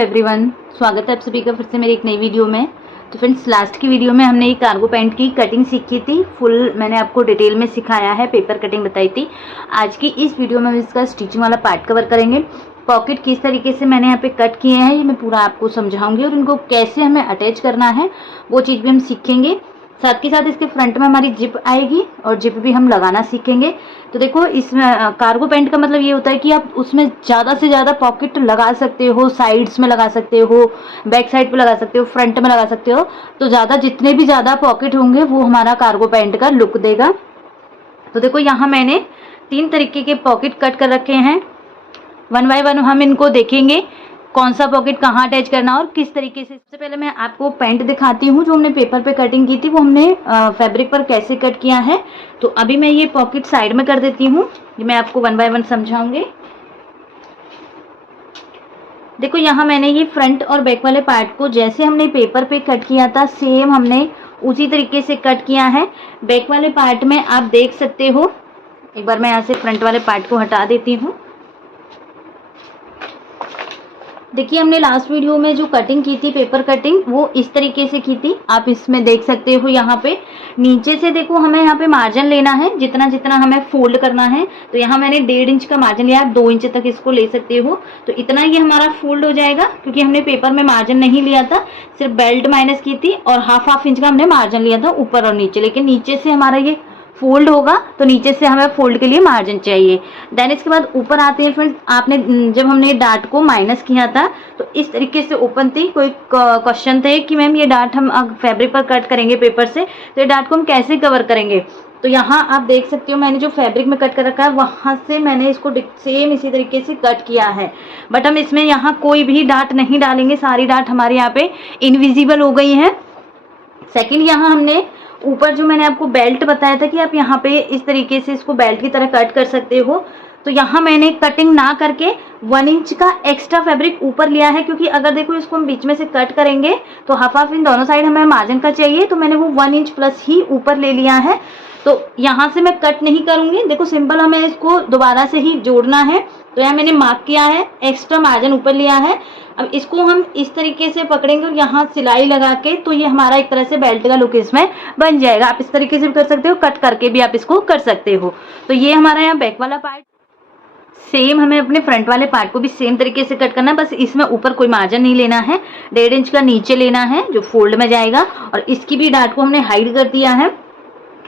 Everyone, स्वागत है आप सभी का फिर से मेरी एक नई वीडियो में। तो फ्रेंड्स, लास्ट की वीडियो में हमने एक कार्गो पैंट की कटिंग सीखी थी। फुल मैंने आपको डिटेल में सिखाया है, पेपर कटिंग बताई थी। आज की इस वीडियो में हम इसका स्टिचिंग वाला पार्ट कवर करेंगे। पॉकेट किस तरीके से मैंने यहाँ पे कट किए हैं ये मैं पूरा आपको समझाऊंगी, और इनको कैसे हमें अटैच करना है वो चीज़ भी हम सीखेंगे। साथ के साथ इसके फ्रंट में हमारी जिप आएगी और जिप भी हम लगाना सीखेंगे। तो देखो, इसमें कार्गो पैंट का मतलब ये होता है कि आप उसमें ज़्यादा से ज़्यादा पॉकेट लगा सकते हो, साइड्स में लगा सकते हो, बैक साइड पे लगा सकते हो, फ्रंट में लगा सकते हो। तो जितने भी ज़्यादा पॉकेट होंगे वो हमारा कार्गो पैंट का लुक देगा। तो देखो, यहाँ मैंने 3 तरीके के पॉकेट कट कर रखे हैं। वन बाय वन हम इनको देखेंगे, कौन सा पॉकेट कहाँ अटैच करना और किस तरीके से। सबसे पहले मैं आपको पैंट दिखाती हूँ जो हमने पेपर पे कटिंग की थी, वो हमने फैब्रिक पर कैसे कट किया है। तो अभी मैं ये पॉकेट साइड में कर देती हूँ, ये मैं आपको वन बाय वन समझाऊंगी। देखो, यहाँ मैंने ये फ्रंट और बैक वाले पार्ट को जैसे हमने पेपर पे कट किया था सेम हमने उसी तरीके से कट किया है। बैक वाले पार्ट में आप देख सकते हो, एक बार मैं यहाँ से फ्रंट वाले पार्ट को हटा देती हूँ। देखिए, हमने लास्ट वीडियो में जो कटिंग की थी पेपर कटिंग, वो इस तरीके से की थी। आप इसमें देख सकते हो, यहाँ पे नीचे से देखो हमें यहाँ पे मार्जिन लेना है, जितना जितना हमें फोल्ड करना है। तो यहाँ मैंने 1.5 इंच का मार्जिन लिया, आप 2 इंच तक इसको ले सकते हो। तो इतना ये हमारा फोल्ड हो जाएगा, क्योंकि हमने पेपर में मार्जिन नहीं लिया था, सिर्फ बेल्ट माइनस की थी और हाफ इंच का हमने मार्जिन लिया था ऊपर और नीचे। लेकिन नीचे से हमारा ये फोल्ड होगा, तो नीचे से हमें फोल्ड के लिए मार्जिन चाहिए। देन इसके बाद ऊपर आते हैं फ्रेंड्स। आपने जब हमने डार्ट को माइनस किया था तो इस तरीके से ओपन थी। कोई क्वेश्चन थे कि मैम ये डार्ट हम फैब्रिक पर कट करेंगे पेपर से, तो ये डार्ट को हम कैसे कवर करेंगे। तो यहाँ आप देख सकते हो, मैंने जो फैब्रिक में कट कर रखा है वहां से मैंने इसको सेम इसी तरीके से कट किया है। बट हम इसमें यहाँ कोई भी डार्ट नहीं डालेंगे, सारी डार्ट हमारे यहाँ पे इनविजिबल हो गई है। सेकेंड, यहाँ हमने ऊपर जो मैंने आपको बेल्ट बताया था कि आप यहाँ पे इस तरीके से इसको बेल्ट की तरह कट कर सकते हो। तो यहाँ मैंने कटिंग ना करके 1 इंच का एक्स्ट्रा फैब्रिक ऊपर लिया है, क्योंकि अगर देखो इसको हम बीच में से कट करेंगे तो हाफ इंच दोनों साइड हमें मार्जिन का चाहिए। तो मैंने वो 1 इंच प्लस ही ऊपर ले लिया है। तो यहाँ से मैं कट नहीं करूंगी। देखो, सिंपल हमें इसको दोबारा से ही जोड़ना है। तो यहाँ मैंने मार्क किया है, एक्स्ट्रा मार्जिन ऊपर लिया है। अब इसको हम इस तरीके से पकड़ेंगे और यहाँ सिलाई लगा के, तो ये हमारा एक तरह से बेल्ट का लुक इसमें बन जाएगा। आप इस तरीके से भी कर सकते हो, कट करके भी आप इसको कर सकते हो। तो ये हमारा यहाँ बैक वाला पार्ट। सेम हमें अपने फ्रंट वाले पार्ट को भी सेम तरीके से कट करना है, बस इसमें ऊपर कोई मार्जिन नहीं लेना है। 1.5 इंच का नीचे लेना है जो फोल्ड में जाएगा, और इसकी भी डार्ट को हमने हाइड कर दिया है।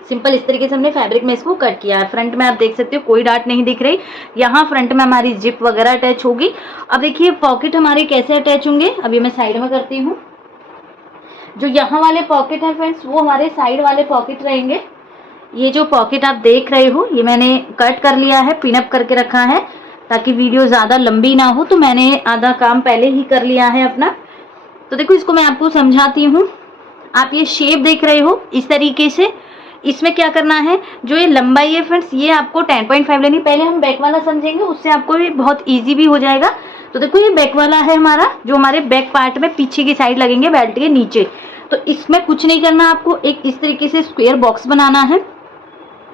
सिंपल इस तरीके से हमने फैब्रिक में इसको कट किया है। फ्रंट में आप देख सकते हो कोई डार्ट नहीं दिख रही। यहाँ फ्रंट में हमारी जिप वगैरह अटैच होगी। अब देखिए पॉकेट हमारे कैसे अटैच होंगे, अभी मैं साइड में करती हूँ। जो यहाँ वाले पॉकेट है फ्रेंड्स, वो हमारे साइड वाले पॉकेट रहेंगे। ये जो पॉकेट आप देख रहे हो ये मैंने कट कर लिया है, पिनअप करके रखा है ताकि वीडियो ज्यादा लंबी ना हो। तो मैंने आधा काम पहले ही कर लिया है अपना। तो देखो, इसको मैं आपको समझाती हूँ। आप ये शेप देख रहे हो इस तरीके से, इसमें क्या करना है, जो ये लंबाई है फ्रेंड्स ये आपको 10.5 लेनी। पहले हम बैक वाला समझेंगे, उससे आपको ये बहुत इजी भी हो जाएगा। तो देखो, ये बैक वाला है हमारा, जो हमारे बैक पार्ट में पीछे की साइड लगेंगे बेल्ट के नीचे। तो इसमें कुछ नहीं करना, आपको एक इस तरीके से स्क्वायर बॉक्स बनाना है।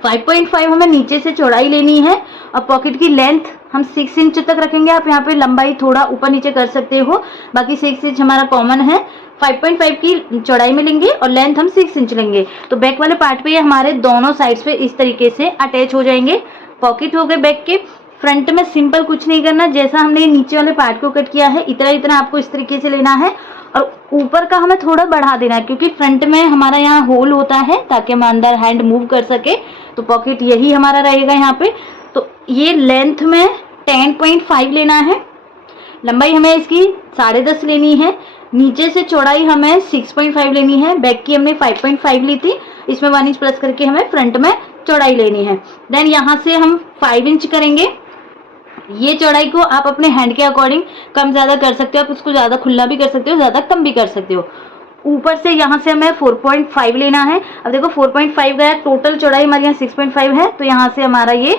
5.5 हमें नीचे से चौड़ाई लेनी है, और पॉकेट की लेंथ हम 6 इंच तक रखेंगे। आप यहाँ पे लंबाई थोड़ा ऊपर नीचे कर सकते हो, बाकी 6 इंच हमारा कॉमन है। 5.5 की चौड़ाई में लेंगे और लेंथ हम 6 इंच लेंगे। तो बैक वाले पार्ट पे ये हमारे दोनों साइड्स पे इस तरीके से अटैच हो जाएंगे। पॉकेट हो गए बैक के। फ्रंट में सिंपल कुछ नहीं करना, जैसा हमने नीचे वाले पार्ट को कट किया है इतना इतना आपको इस तरीके से लेना है, और ऊपर का हमें थोड़ा बढ़ा देना है, क्योंकि फ्रंट में हमारा यहाँ होल होता है ताकि हम अंदर हैंड मूव कर सके। तो पॉकेट यही हमारा रहेगा यहाँ पे। तो ये लेंथ में 10.5 लेना है, लंबाई हमें इसकी 10.5 लेनी है, नीचे से चौड़ाई हमें 6.5 लेनी है। बैक की हमने 5.5 ली थी, इसमें 1 इंच प्लस करके हमें फ्रंट में चौड़ाई लेनी है। देन यहाँ से हम 5 इंच करेंगे। ये चौड़ाई को आप अपने हैंड के अकॉर्डिंग कम ज्यादा कर सकते हो, आप उसको ज्यादा खुला भी कर सकते हो, ज्यादा कम भी कर सकते हो। ऊपर से यहाँ से हमें 4.5 लेना है। अब देखो 4.5 गया, टोटल चौड़ाई हमारे यहाँ 6.5 है, तो यहाँ से हमारा ये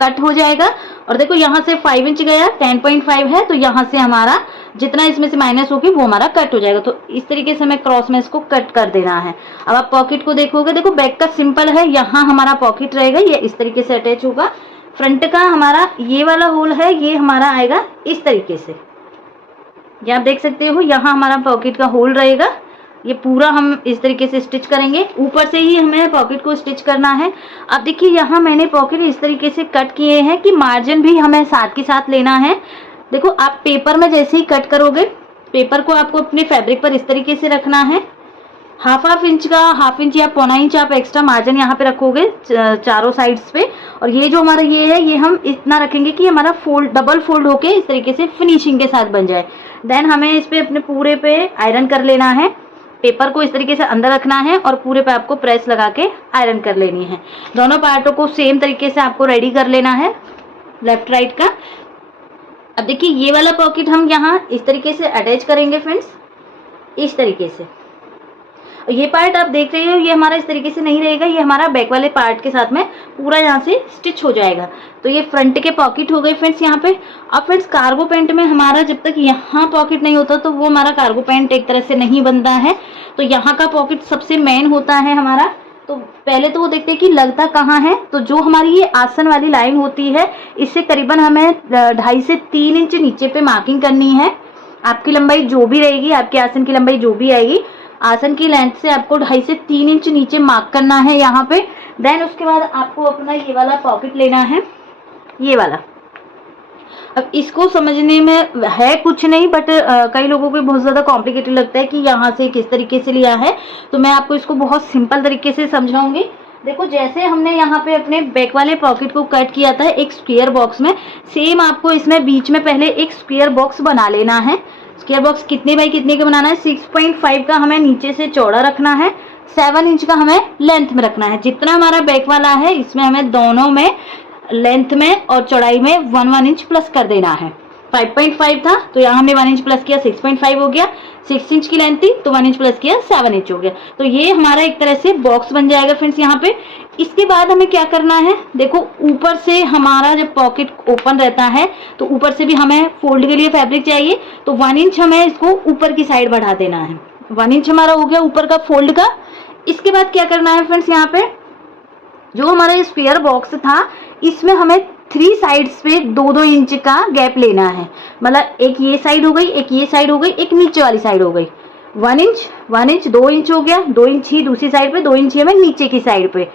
कट हो जाएगा। और देखो यहाँ से 5 इंच गया, 10.5 है, तो यहाँ से हमारा जितना इसमें से माइनस होगी वो हमारा कट हो जाएगा। तो इस तरीके से हमें क्रॉस में इसको कट कर देना है। अब आप पॉकेट को देखोगे, देखो बैक का सिंपल है, यहाँ हमारा पॉकेट रहेगा, ये इस तरीके से अटैच होगा। फ्रंट का हमारा ये वाला होल है, ये हमारा आएगा इस तरीके से। ये आप देख सकते हो, यहाँ हमारा पॉकेट का होल रहेगा। ये पूरा हम इस तरीके से स्टिच करेंगे, ऊपर से ही हमें पॉकेट को स्टिच करना है। अब देखिए यहाँ मैंने पॉकेट इस तरीके से कट किए हैं कि मार्जिन भी हमें साथ के साथ लेना है। देखो आप पेपर में जैसे ही कट करोगे, पेपर को आपको अपने फैब्रिक पर इस तरीके से रखना है। हाफ इंच का, हाफ इंच या पौना इंच आप एक्स्ट्रा मार्जिन यहाँ पे रखोगे चारों साइड्स पे। और ये जो हमारा ये है, ये हम इतना रखेंगे कि हमारा फोल्ड, डबल फोल्ड होके इस तरीके से फिनिशिंग के साथ बन जाए। देन हमें इस पे अपने पूरे पे आयरन कर लेना है। पेपर को इस तरीके से अंदर रखना है और पूरे पे आपको प्रेस लगा के आयरन कर लेनी है। दोनों पार्टों को सेम तरीके से आपको रेडी कर लेना है, लेफ्ट राइट का। अब देखिए ये वाला पॉकेट हम यहाँ इस तरीके से अटैच करेंगे फ्रेंड्स, इस तरीके से। ये पार्ट आप देख रहे हो, ये हमारा इस तरीके से नहीं रहेगा, ये हमारा बैक वाले पार्ट के साथ में पूरा यहाँ से स्टिच हो जाएगा। तो ये फ्रंट के पॉकेट हो गए फ्रेंड्स यहाँ पे। अब फ्रेंड्स कार्गो पैंट में हमारा जब तक यहाँ पॉकेट नहीं होता तो वो हमारा कार्गो पैंट एक तरह से नहीं बनता है। तो यहाँ का पॉकेट सबसे मेन होता है हमारा। तो पहले तो वो देखते हैं कि लगता कहाँ है। तो जो हमारी ये आसन वाली लाइन होती है, इससे करीबन हमें 2.5 से 3 इंच नीचे पे मार्किंग करनी है। आपकी लंबाई जो भी रहेगी, आपके आसन की लंबाई जो भी आएगी, आसन की लेंथ से आपको 2.5 से 3 इंच नीचे मार्क करना है यहाँ पे। देन उसके बाद आपको अपना ये वाला पॉकेट लेना है, ये वाला। अब इसको समझने में है कुछ नहीं, बट कई लोगों को बहुत ज़्यादा कॉम्प्लिकेटेड लगता है कि यहाँ से किस तरीके से लिया है। तो मैं आपको इसको बहुत सिंपल तरीके से समझाऊंगी। देखो जैसे हमने यहाँ पे अपने बैक वाले पॉकेट को कट किया था एक स्क्वायर बॉक्स में, सेम आपको इसमें बीच में पहले एक स्क्वायर बॉक्स बना लेना है। स्क्वायर बॉक्स कितने बाई कितने का बनाना है? 6.5 का हमें नीचे से चौड़ा रखना है, 7 इंच का हमें लेंथ में रखना है। जितना हमारा बैक वाला है इसमें हमें दोनों में लेंथ में और चौड़ाई में 1 इंच प्लस कर देना है। 5.5 था तो यहाँ हमने 1 इंच प्लस किया, 6.5 हो गया। 6 इंच की लेंथ थी तो 1 इंच प्लस किया, 7 इंच हो गया। तो ये हमारा एक तरह से बॉक्स बन जाएगा फ्रेंड्स यहाँ पे। इसके बाद हमें क्या करना है, देखो ऊपर से हमारा जब पॉकेट ओपन रहता है तो ऊपर से भी हमें फोल्ड के लिए फैब्रिक चाहिए। तो 1 इंच हमें इसको ऊपर की साइड बढ़ा देना है। 1 इंच हमारा हो गया ऊपर का फोल्ड का। इसके बाद क्या करना है फ्रेंड्स, यहाँ पे जो हमारा स्क्वायर बॉक्स था इसमें हमें 3 साइड्स पे 2-2 इंच का गैप लेना है। मतलब एक ये साइड हो गई, एक ये साइड हो गई, एक नीचे वाली साइड हो गई। 1 इंच 2 इंच हो गया, 2 इंच ही दूसरी साइड पे, 2 इंच हमें नीचे की साइड पे।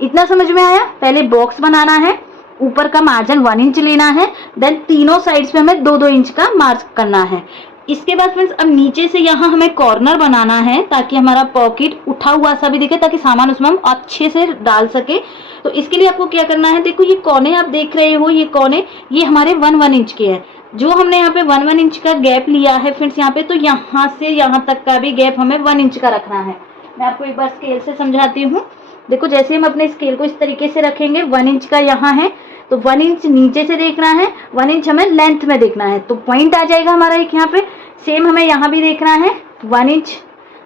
इतना समझ में आया? पहले बॉक्स बनाना है, ऊपर का मार्जिन 1 इंच लेना है, देन तीनों साइड्स पे हमें 2-2 इंच का मार्क करना है। इसके बाद फ्रेंड्स अब नीचे से यहाँ हमें कॉर्नर बनाना है ताकि हमारा पॉकेट उठा हुआ सा भी दिखे, ताकि सामान उसमें हम अच्छे से डाल सके। तो इसके लिए आपको क्या करना है, देखो ये कोने आप देख रहे हो, ये कोने ये हमारे 1-1 इंच के हैं। जो हमने यहाँ पे 1-1 इंच का गैप लिया है फ्रेंड्स यहाँ पे, तो यहाँ से यहाँ तक का भी गैप हमें 1 इंच का रखना है। मैं आपको एक बार स्केल से समझाती हूँ। देखो जैसे हम अपने स्केल को इस तरीके से रखेंगे, 1 इंच का यहाँ है तो 1 इंच नीचे से देखना है, 1 इंच हमें लेंथ में देखना है। तो पॉइंट आ जाएगा हमारा एक यहाँ पे। सेम हमें यहाँ भी देखना है, 1 इंच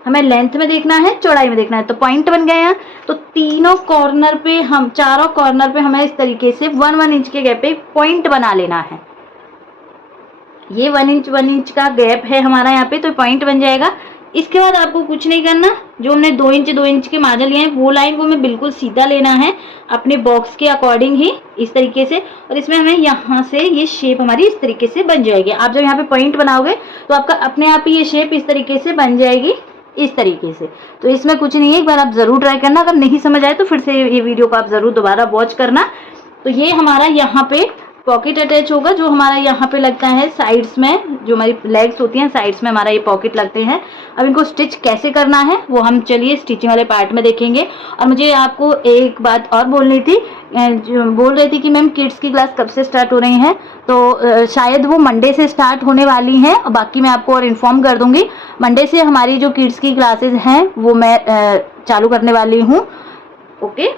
हमें लेंथ में देखना है, चौड़ाई में देखना है। तो पॉइंट बन गया यहाँ। तो तीनों कॉर्नर पे हम, चारों कॉर्नर पे हमें इस तरीके से 1-1 इंच के गैप पे पॉइंट बना लेना है। ये 1 इंच का गैप है हमारा यहाँ पे, तो पॉइंट बन जाएगा। इसके बाद आपको कुछ नहीं करना, जो हमने 2 इंच के मार्जिन लिए हैं वो लाइन को हमें बिल्कुल सीधा लेना है अपने बॉक्स के अकॉर्डिंग ही, इस तरीके से। और इसमें हमें यहाँ से ये शेप हमारी इस तरीके से बन जाएगी। आप जब यहाँ पे पॉइंट बनाओगे तो आपका अपने आप ही ये शेप इस तरीके से बन जाएगी, इस तरीके से। तो इसमें कुछ नहीं है, एक बार आप जरूर ट्राई करना। अगर नहीं समझ आए तो फिर से ये वीडियो को आप जरूर दोबारा वॉच करना। तो ये हमारा यहाँ पे पॉकेट अटैच होगा, जो हमारा यहाँ पे लगता है साइड्स में, जो हमारी लेग्स होती हैं साइड्स में हमारा ये पॉकेट लगते हैं। अब इनको स्टिच कैसे करना है वो हम चलिए स्टिचिंग वाले पार्ट में देखेंगे। और मुझे आपको एक बात और बोलनी थी, जो बोल रही थी कि मैम किड्स की क्लास कब से स्टार्ट हो रही हैं, तो शायद वो मंडे से स्टार्ट होने वाली हैं। और बाकी मैं आपको और इन्फॉर्म कर दूंगी। मंडे से हमारी जो किड्स की क्लासेज हैं वो मैं चालू करने वाली हूँ। ओके,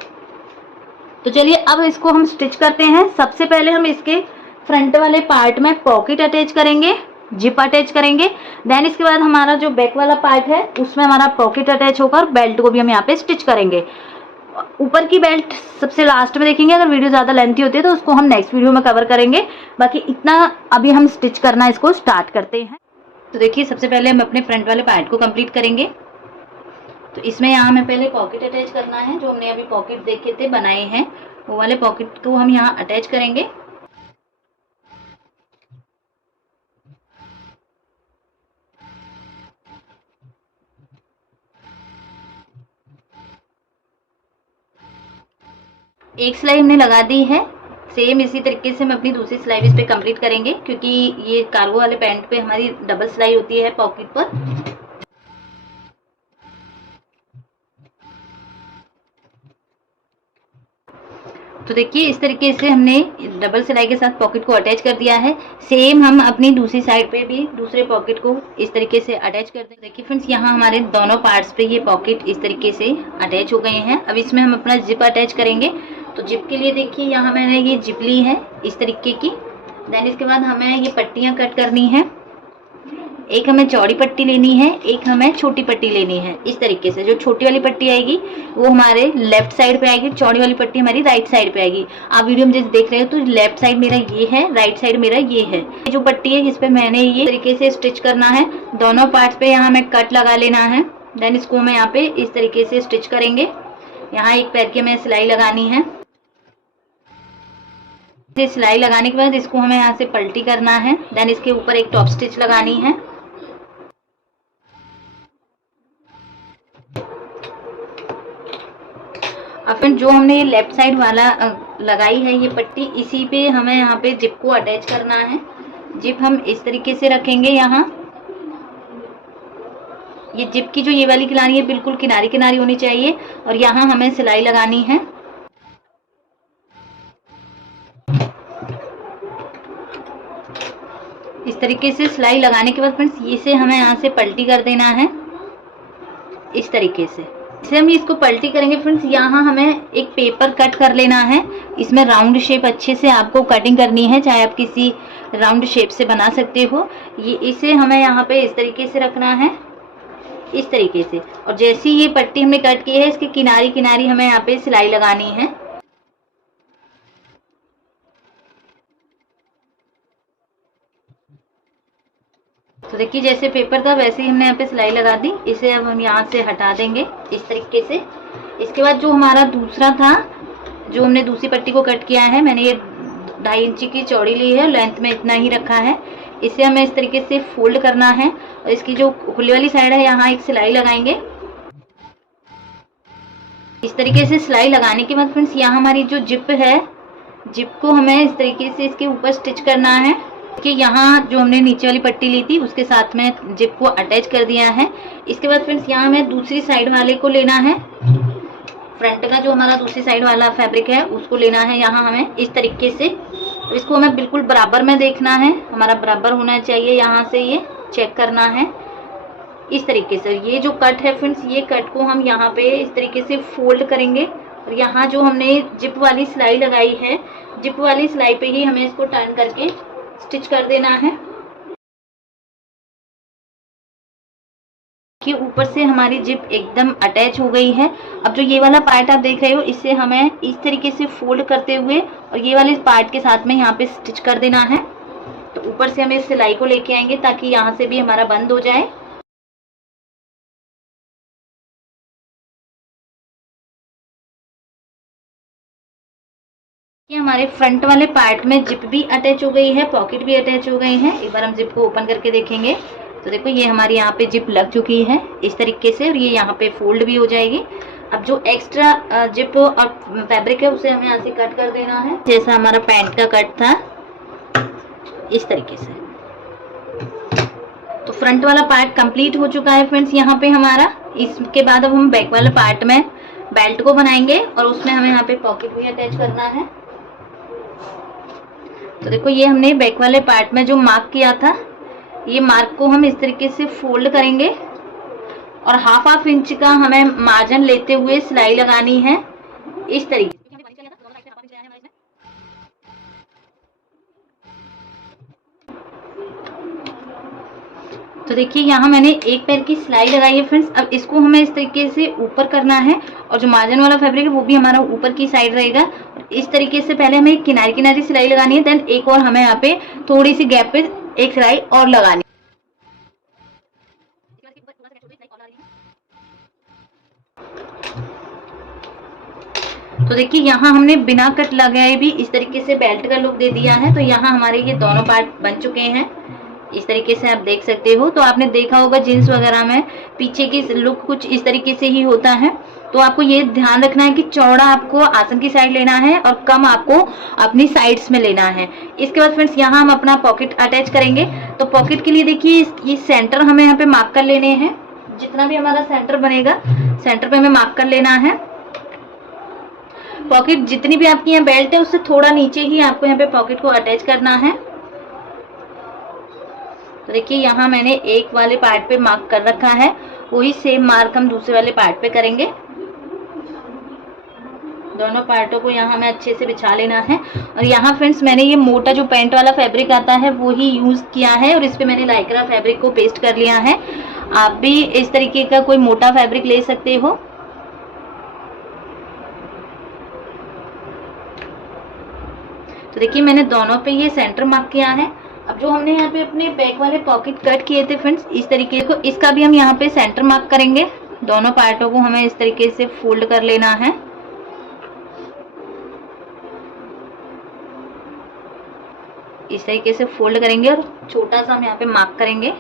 तो चलिए अब इसको हम स्टिच करते हैं। सबसे पहले हम इसके फ्रंट वाले पार्ट में पॉकेट अटैच करेंगे, जिप अटैच करेंगे। देन इसके बाद हमारा जो बैक वाला पार्ट है उसमें हमारा पॉकेट अटैच होगा और बेल्ट को भी हम यहाँ पे स्टिच करेंगे। ऊपर की बेल्ट सबसे लास्ट में देखेंगे, अगर वीडियो ज़्यादा लेंथी होती है तो उसको हम नेक्स्ट वीडियो में कवर करेंगे। बाकी इतना अभी हम स्टिच करना इसको स्टार्ट करते हैं। तो देखिए सबसे पहले हम अपने फ्रंट वाले पार्ट को कंप्लीट करेंगे। तो इसमें यहाँ हमें पहले पॉकेट अटैच करना है। जो हमने अभी पॉकेट देखे थे बनाए हैं वो वाले पॉकेट को हम यहाँ अटैच करेंगे। एक सिलाई हमने लगा दी है। सेम इसी तरीके से हम अपनी दूसरी सिलाई भी इस पे कंप्लीट करेंगे, क्योंकि ये कार्गो वाले पैंट पे हमारी डबल सिलाई होती है पॉकेट पर। तो देखिए इस तरीके से हमने डबल सिलाई के साथ पॉकेट को अटैच कर दिया है। सेम हम अपनी दूसरी साइड पे भी दूसरे पॉकेट को इस तरीके से अटैच कर दें। देखिए फ्रेंड्स, यहाँ हमारे दोनों पार्ट्स पे ये पॉकेट इस तरीके से अटैच हो गए हैं। अब इसमें हम अपना जिप अटैच करेंगे। तो जिप के लिए देखिए यहाँ मैंने ये जिप ली है इस तरीके की। देन इसके बाद हमें ये पट्टियाँ कट करनी है। एक हमें चौड़ी पट्टी लेनी है, एक हमें छोटी पट्टी लेनी है। इस तरीके से जो छोटी वाली पट्टी आएगी वो हमारे लेफ्ट साइड पे आएगी, चौड़ी वाली पट्टी हमारी राइट साइड पे आएगी। आप वीडियो में जैसे देख रहे हो तो लेफ्ट साइड मेरा ये है, राइट साइड मेरा ये है। ये जो पट्टी है इस पे मैंने ये तरीके से स्टिच करना है। दोनों पार्ट्स पे यहाँ हमें कट लगा लेना है। देन इसको हमें यहाँ पे इस तरीके से स्टिच करेंगे। यहाँ एक पैर की हमें सिलाई लगानी है। सिलाई लगाने के बाद इसको हमें यहाँ से पलटी करना है। देन इसके ऊपर एक टॉप स्टिच लगानी है। अब फिर जो हमने ये लेफ्ट साइड वाला लगाई है ये पट्टी, इसी पे हमें यहाँ पे जिप को अटैच करना है। जिप हम इस तरीके से रखेंगे। यहाँ ये जिप की जो ये वाली किनारी है बिल्कुल किनारी किनारी होनी चाहिए और यहाँ हमें सिलाई लगानी है। इस तरीके से सिलाई लगाने के बाद फ्रेंड्स इसे हमें यहाँ से पलटी कर देना है। इस तरीके से हम इसको पलटी करेंगे फ्रेंड्स। यहाँ हमें एक पेपर कट कर लेना है। इसमें राउंड शेप अच्छे से आपको कटिंग करनी है, चाहे आप किसी राउंड शेप से बना सकते हो। ये इसे हमें यहाँ पे इस तरीके से रखना है, इस तरीके से। और जैसी ये पट्टी हमने कट की है इसके किनारी किनारी हमें यहाँ पे सिलाई लगानी है। तो देखिए जैसे पेपर था वैसे ही हमने यहाँ पे सिलाई लगा दी। इसे अब हम यहाँ से हटा देंगे इस तरीके से। इसके बाद जो हमारा दूसरा था, जो हमने दूसरी पट्टी को कट किया है, मैंने ये 2.5 इंची की चौड़ी ली है, लेंथ में इतना ही रखा है। इसे हमें इस तरीके से फोल्ड करना है और इसकी जो खुली वाली साइड है यहाँ एक सिलाई लगाएंगे। इस तरीके से सिलाई लगाने के बाद फ्रेंड्स यहाँ हमारी जो जिप है, जिप को हमें इस तरीके से इसके ऊपर स्टिच करना है कि यहाँ जो हमने नीचे वाली पट्टी ली थी उसके साथ में जिप को अटैच कर दिया है। इसके बाद फ्रेंड्स यहाँ हमें दूसरी साइड वाले को लेना है। फ्रंट का जो हमारा दूसरी साइड वाला फैब्रिक है उसको लेना है यहाँ हमें इस तरीके से। तो इसको हमें बिल्कुल बराबर में देखना है, हमारा बराबर होना चाहिए। यहाँ से ये चेक करना है इस तरीके से। ये जो कट है फ्रेंड्स, ये कट को हम यहाँ पे इस तरीके से फोल्ड करेंगे और यहाँ जो हमने जिप वाली सिलाई लगाई है, जिप वाली सिलाई पे ही हमें इसको टर्न करके स्टिच कर देना है। कि ऊपर से हमारी जिप एकदम अटैच हो गई है। अब जो ये वाला पार्ट आप देख रहे हो इसे हमें इस तरीके से फोल्ड करते हुए और ये वाले पार्ट के साथ में यहाँ पे स्टिच कर देना है। तो ऊपर से हमें इस सिलाई को लेके आएंगे ताकि यहाँ से भी हमारा बंद हो जाए। ये हमारे फ्रंट वाले पार्ट में जिप भी अटैच हो गई है, पॉकेट भी अटैच हो गई है। एक बार हम जिप को ओपन करके देखेंगे तो देखो ये हमारी यहाँ पे जिप लग चुकी है इस तरीके से और ये यहाँ पे फोल्ड भी हो जाएगी। अब जो एक्स्ट्रा जिप और फैब्रिक है उसे हमें यहाँ से कट कर देना है, जैसा हमारा पैंट का कट था इस तरीके से। तो फ्रंट वाला पार्ट कंप्लीट हो चुका है फ्रेंड्स यहाँ पे हमारा। इसके बाद अब हम बैक वाले पार्ट में बेल्ट को बनाएंगे और उसमें हमें यहाँ पे पॉकेट भी अटैच करना है। तो देखो ये हमने बैक वाले पार्ट में जो मार्क किया था, ये मार्क को हम इस तरीके से फोल्ड करेंगे और हाफ इंच का हमें मार्जिन लेते हुए सिलाई लगानी है इस तरीके से। तो देखिए यहाँ मैंने एक पैर की सिलाई लगाई है फ्रेंड्स। अब इसको हमें इस तरीके से ऊपर करना है और जो मार्जिन वाला फैब्रिक है वो भी हमारा ऊपर की साइड रहेगा। इस तरीके से पहले हमें किनारी किनारी सिलाई लगानी है, देन एक और हमें यहाँ पे थोड़ी सी गैप पे एक सिलाई और लगानी है। तो देखिए यहाँ हमने बिना कट लगाए भी इस तरीके से बेल्ट का लुक दे दिया है। तो यहाँ हमारे ये दोनों पार्ट बन चुके हैं इस तरीके से, आप देख सकते हो। तो आपने देखा होगा जीन्स वगैरह में पीछे की लुक कुछ इस तरीके से ही होता है। तो आपको ये ध्यान रखना है कि चौड़ा आपको आसन की साइड लेना है और कम आपको अपनी साइड्स में लेना है। इसके बाद फ्रेंड्स यहाँ हम अपना पॉकेट अटैच करेंगे। तो पॉकेट के लिए देखिए ये सेंटर हमें यहाँ पे मार्क कर लेने हैं। जितना भी हमारा सेंटर बनेगा सेंटर पे हमें मार्क कर लेना है। पॉकेट जितनी भी आपकी यहाँ बेल्ट है उससे थोड़ा नीचे ही आपको यहाँ पे पॉकेट को अटैच करना है। तो देखिए यहाँ मैंने एक वाले पार्ट पे मार्क कर रखा है, वही सेम मार्क हम दूसरे वाले पार्ट पे करेंगे। दोनों पार्टों को यहाँ हमें अच्छे से बिछा लेना है। और यहाँ फ्रेंड्स मैंने ये मोटा जो पैंट वाला फैब्रिक आता है वो ही यूज किया है और इस पे मैंने लाइक्रा फैब्रिक को पेस्ट कर लिया है। आप भी इस तरीके का कोई मोटा फैब्रिक ले सकते हो। तो देखिए मैंने दोनों पे ये सेंटर मार्क किया है। अब जो हमने यहाँ पे अपने बैक वाले पॉकेट कट किए थे फ्रेंड्स इस तरीके को, इसका भी हम यहाँ पे सेंटर मार्क करेंगे। दोनों पार्टों को हमें इस तरीके से फोल्ड कर लेना है। इस तरीके से फोल्ड करेंगे और छोटा सा हम यहाँ पे मार्क करेंगे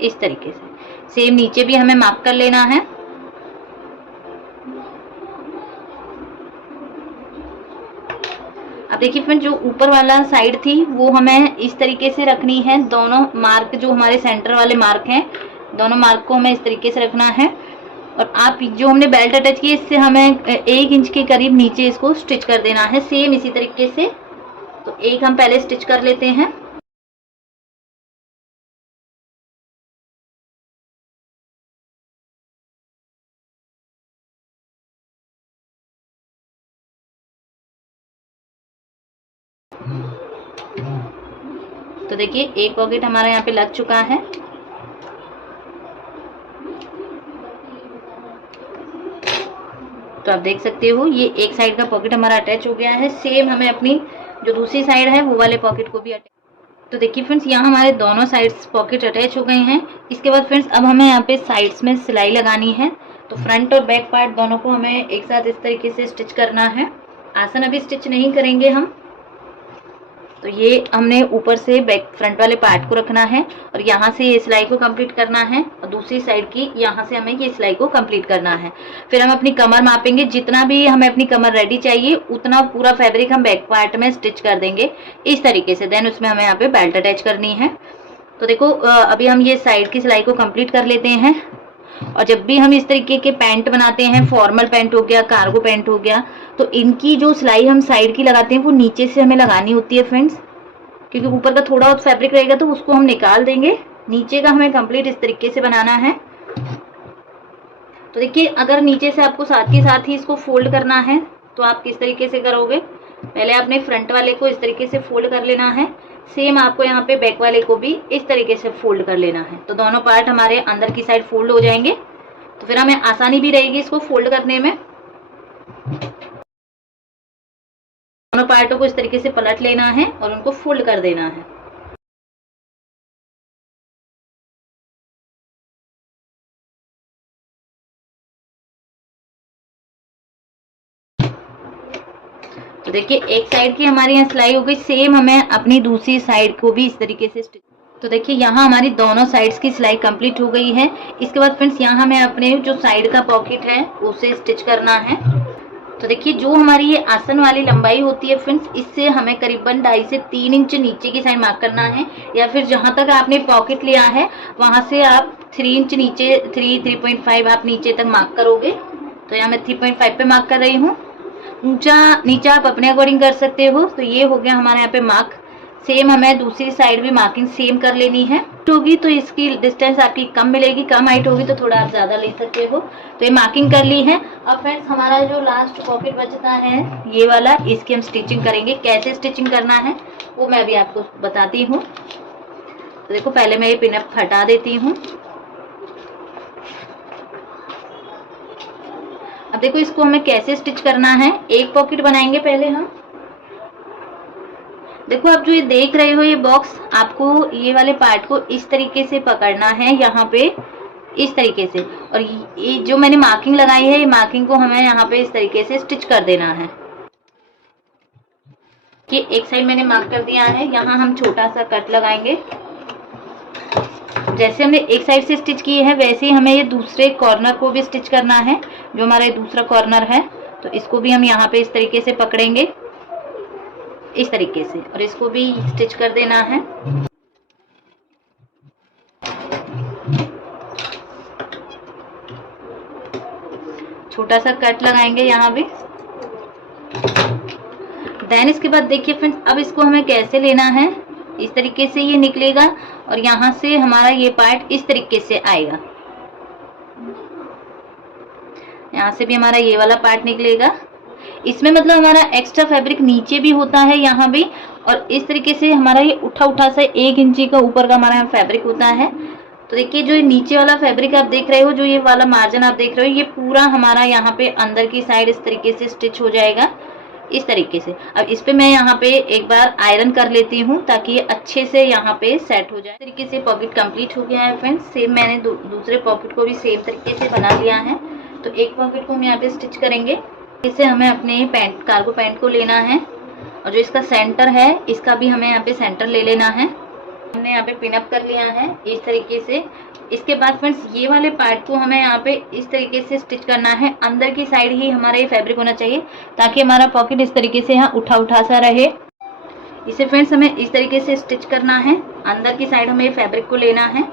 इस तरीके से। सेम नीचे भी हमें मार्क कर लेना है। अब देखिए फ्रेंड जो ऊपर वाला साइड थी वो हमें इस तरीके से रखनी है। दोनों मार्क जो हमारे सेंटर वाले मार्क हैं दोनों मार्क को हमें इस तरीके से रखना है। और आप जो हमने बेल्ट अटैच की इससे हमें 1 इंच के करीब नीचे इसको स्टिच कर देना है सेम इसी तरीके से। तो एक हम पहले स्टिच कर लेते हैं। तो देखिए एक पॉकेट हमारा यहाँ पे लग चुका है। तो आप देख सकते हो ये एक साइड का पॉकेट हमारा अटैच हो गया है। सेम हमें अपनी जो दूसरी साइड है वो वाले पॉकेट को भी अटैच। तो देखिए फ्रेंड्स यहाँ हमारे दोनों साइड्स पॉकेट अटैच हो गए हैं। इसके बाद फ्रेंड्स अब हमें यहाँ पे साइड्स में सिलाई लगानी है। तो फ्रंट और बैक पार्ट दोनों को हमें एक साथ इस तरीके से स्टिच करना है। आसन अभी स्टिच नहीं करेंगे हम। तो ये हमने ऊपर से बैक फ्रंट वाले पार्ट को रखना है और यहाँ से ये सिलाई को कंप्लीट करना है और दूसरी साइड की यहाँ से हमें ये सिलाई को कंप्लीट करना है। फिर हम अपनी कमर मापेंगे। जितना भी हमें अपनी कमर रेडी चाहिए उतना पूरा फैब्रिक हम बैक पार्ट में स्टिच कर देंगे इस तरीके से। देन उसमें हमें यहाँ पे बेल्ट अटैच करनी है। तो देखो अभी हम ये साइड की सिलाई को कंप्लीट कर लेते हैं। और जब भी हम इस तरीके के पैंट बनाते हैं, फॉर्मल पैंट हो गया, कार्गो पैंट हो गया, तो इनकी जो सिलाई हम साइड की लगाते हैं वो नीचे से हमें लगानी होती है फ्रेंड्स। क्योंकि ऊपर का थोड़ा बहुत फैब्रिक रहेगा तो उसको हम निकाल देंगे। नीचे का हमें कंप्लीट इस तरीके से बनाना है। तो देखिए अगर नीचे से आपको साथ के साथ ही इसको फोल्ड करना है तो आप किस तरीके से करोगे। पहले आपने फ्रंट वाले को इस तरीके से फोल्ड कर लेना है। सेम आपको यहाँ पे बैक वाले को भी इस तरीके से फोल्ड कर लेना है। तो दोनों पार्ट हमारे अंदर की साइड फोल्ड हो जाएंगे। तो फिर हमें आसानी भी रहेगी इसको फोल्ड करने में। दोनों पार्टों को इस तरीके से पलट लेना है और उनको फोल्ड कर देना है। तो देखिए एक साइड की हमारी यहाँ सिलाई हो गई। सेम हमें अपनी दूसरी साइड को भी इस तरीके से स्टिच। तो देखिए यहाँ हमारी दोनों साइड्स की सिलाई कंप्लीट हो गई है। इसके बाद फ्रेंड्स यहाँ हमें अपने जो साइड का पॉकेट है उसे स्टिच करना है। तो देखिए जो हमारी ये आसन वाली लंबाई होती है फ्रेंड्स इससे हमें करीबन 2.5 से 3 इंच नीचे की साइड मार्क करना है। या फिर जहाँ तक आपने पॉकेट लिया है वहाँ से आप 3 इंच नीचे 3.5 आप नीचे तक मार्क करोगे। तो यहाँ मैं 3.5 पे मार्क कर रही हूँ। ऊंचा नीचा आप अपने अकॉर्डिंग कर सकते हो। तो ये हो गया हमारे यहाँ पे मार्क। सेम हमें दूसरी साइड भी मार्किंग सेम कर लेनी है। होगी तो इसकी डिस्टेंस आपकी कम मिलेगी, कम हाइट होगी तो थोड़ा आप ज्यादा ले सकते हो। तो ये मार्किंग कर ली है। अब फ्रेंड्स हमारा जो लास्ट पॉकेट बचता है ये वाला, इसकी हम स्टिचिंग करेंगे। कैसे स्टिचिंग करना है वो मैं भी आपको बताती हूँ। तो देखो पहले मैं ये पिनअप हटा देती हूँ। अब देखो इसको हमें कैसे स्टिच करना है। एक पॉकेट बनाएंगे पहले हम। देखो आप जो ये देख रहे हो ये बॉक्स, आपको ये वाले पार्ट को इस तरीके से पकड़ना है यहाँ पे इस तरीके से। और ये जो मैंने मार्किंग लगाई है ये मार्किंग को हमें यहाँ पे इस तरीके से स्टिच कर देना है। कि एक साइड मैंने मार्क कर दिया है। यहाँ हम छोटा सा कट लगाएंगे जैसे हमने एक साइड से स्टिच किए हैं वैसे ही हमें ये दूसरे कॉर्नर को भी स्टिच करना है, जो हमारा ये दूसरा कॉर्नर है। तो इसको भी हम यहाँ पे इस तरीके से पकड़ेंगे, इस तरीके से, और इसको भी स्टिच कर देना है। छोटा सा कट लगाएंगे यहाँ भी। देन इसके बाद देखिए फ्रेंड्स, अब इसको हमें कैसे लेना है, इस तरीके से ये निकलेगा और यहाँ से हमारा ये पार्ट इस तरीके से आएगा। यहाँ से भी हमारा ये वाला पार्ट निकलेगा। इसमें मतलब हमारा एक्स्ट्रा फैब्रिक नीचे भी होता है यहाँ भी, और इस तरीके से हमारा ये उठा सा 1 इंची का ऊपर का हमारा फैब्रिक होता है। तो देखिए जो ये नीचे वाला फैब्रिक आप देख रहे हो, जो ये वाला मार्जिन आप देख रहे हो, ये पूरा हमारा यहाँ पे अंदर की साइड इस तरीके से स्टिच हो जाएगा, इस तरीके से। अब इस पे मैं यहाँ पे एक बार आयरन कर लेती हूँ ताकि ये अच्छे से यहाँ पे सेट हो जाए। इस तरीके से पॉकेट कंप्लीट हो गया है फ्रेंड्स। सेम मैंने दूसरे पॉकेट को भी सेम तरीके से बना लिया है। तो एक पॉकेट को हम यहाँ पे स्टिच करेंगे। इसे हमें अपने पैंट, कार्गो पैंट को लेना है, और जो इसका सेंटर है इसका भी हमें यहाँ पे सेंटर ले लेना है। हमने यहाँ पे पिन अप कर लिया है इस तरीके से। इसके बाद फ्रेंड्स ये वाले पार्ट को हमें यहाँ पे इस तरीके से स्टिच करना है। अंदर की साइड ही हमारा ये फैब्रिक होना चाहिए ताकि हमारा पॉकेट इस तरीके से यहाँ उठा सा रहे। इसे फ्रेंड्स हमें इस तरीके से स्टिच करना है। अंदर की साइड हमें फैब्रिक को लेना है,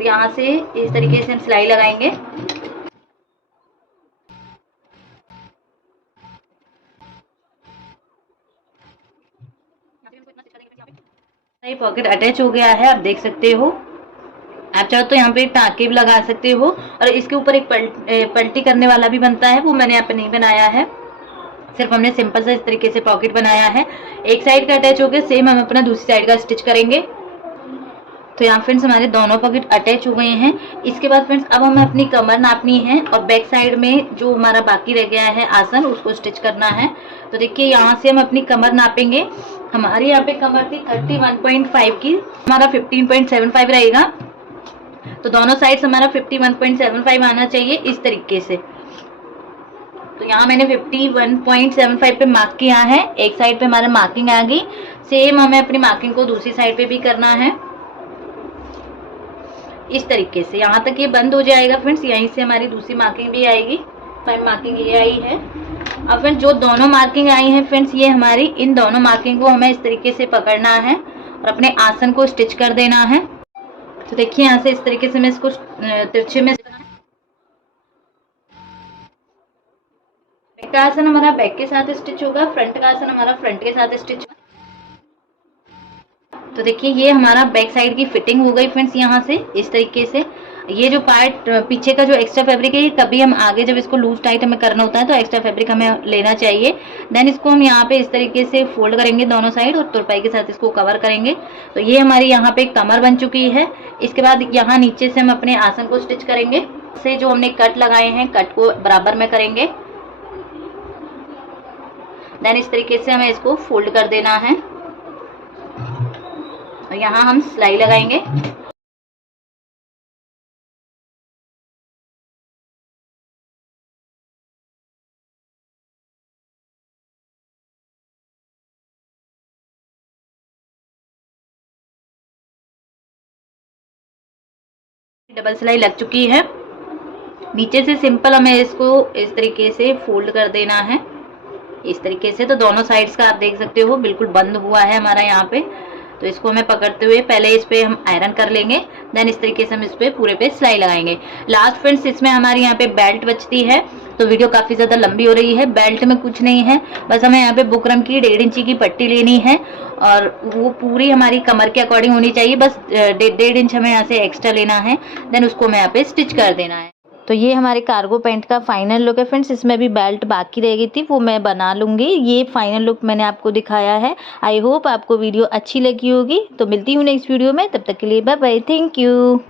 यहाँ से इस तरीके से हम सिलाई लगाएंगे। ये पॉकेट अटैच हो गया है, आप देख सकते हो। आप चाहो तो यहाँ पे टाँके भी लगा सकते हो, और इसके ऊपर एक पलटी करने वाला भी बनता है, वो मैंने यहाँ पे नहीं बनाया है। सिर्फ हमने सिंपल सा इस तरीके से पॉकेट बनाया है। एक साइड का अटैच हो गया, सेम हम अपना दूसरी साइड का स्टिच करेंगे। तो यहाँ फ्रेंड्स हमारे दोनों पॉकेट अटैच हो गए हैं। इसके बाद फ्रेंड्स अब हमें अपनी कमर नापनी है, और बैक साइड में जो हमारा बाकी रह गया है आसन, उसको स्टिच करना है। तो देखिए यहाँ से हम अपनी कमर नापेंगे। हमारी यहाँ पे कमर थी 31.5 की, हमारा 15.75 रहेगा। तो दोनों साइड्स हमारा 51.75 आना चाहिए इस तरीके से। तो यहाँ मैंने 51.75 पे मार्क किया है। एक साइड पे हमारा मार्किंग आ गई। सेम हमें अपनी मार्किंग को दूसरी साइड पे भी करना है इस तरीके से। यहाँ तक ये बंद हो जाएगा फ्रेंड्स, यहीं से हमारी दूसरी मार्किंग भी आएगी। मार्किंग ये आई है। अब फ्रेंड्स जो दोनों मार्किंग आई हैं फ्रेंड्स, ये हमारी इन दोनों मार्किंग को हमें इस तरीके से पकड़ना है और अपने आसन को स्टिच कर देना है। तो देखिए यहाँ से इस तरीके से मैं इसको तिरछे में, बैक का आसन हमारा बैक के साथ स्टिच होगा, फ्रंट का आसन हमारा फ्रंट के साथ स्टिच होगा। तो देखिए ये हमारा बैक साइड की फिटिंग हो गई फ्रेंड्स। यहाँ से इस तरीके से ये जो पार्ट पीछे का जो एक्स्ट्रा फैब्रिक है, ये कभी हम आगे जब इसको लूज टाइट हमें करना होता है तो एक्स्ट्रा फैब्रिक हमें लेना चाहिए। देन इसको हम यहाँ पे इस तरीके से फोल्ड करेंगे दोनों साइड, और तुरपाई के साथ इसको कवर करेंगे। तो ये हमारी यहाँ पे कमर बन चुकी है। इसके बाद यहाँ नीचे से हम अपने आसन को स्टिच करेंगे। से जो हमने कट लगाए हैं, कट को बराबर में करेंगे। देन इस तरीके से हमें इसको फोल्ड कर देना है, और यहाँ हम सिलाई लगाएंगे। डबल सिलाई लग चुकी है। नीचे से सिंपल हमें इसको इस तरीके से फोल्ड कर देना है इस तरीके से। तो दोनों साइड्स का आप देख सकते हो बिल्कुल बंद हुआ है हमारा यहाँ पे। तो इसको हमें पकड़ते हुए पहले इस पे हम आयरन कर लेंगे, देन इस तरीके से हम इस पे पूरे पे सिलाई लगाएंगे। लास्ट फ्रेंड्स इसमें हमारी यहाँ पे बेल्ट बचती है। तो वीडियो काफी ज्यादा लंबी हो रही है। बेल्ट में कुछ नहीं है, बस हमें यहाँ पे बुकरम की 1.5 इंची की पट्टी लेनी है, और वो पूरी हमारी कमर के अकॉर्डिंग होनी चाहिए। बस 1.5 इंच हमें यहाँ से एक्स्ट्रा लेना है, देन उसको हमें यहाँ पे स्टिच कर देना है। तो ये हमारे कार्गो पैंट का फाइनल लुक है फ्रेंड्स। इसमें भी बेल्ट बाकी रह गई थी, वो मैं बना लूँगी। ये फाइनल लुक मैंने आपको दिखाया है। आई होप आपको वीडियो अच्छी लगी होगी। तो मिलती हूँ नेक्स्ट वीडियो में, तब तक के लिए बाय बाय, थैंक यू।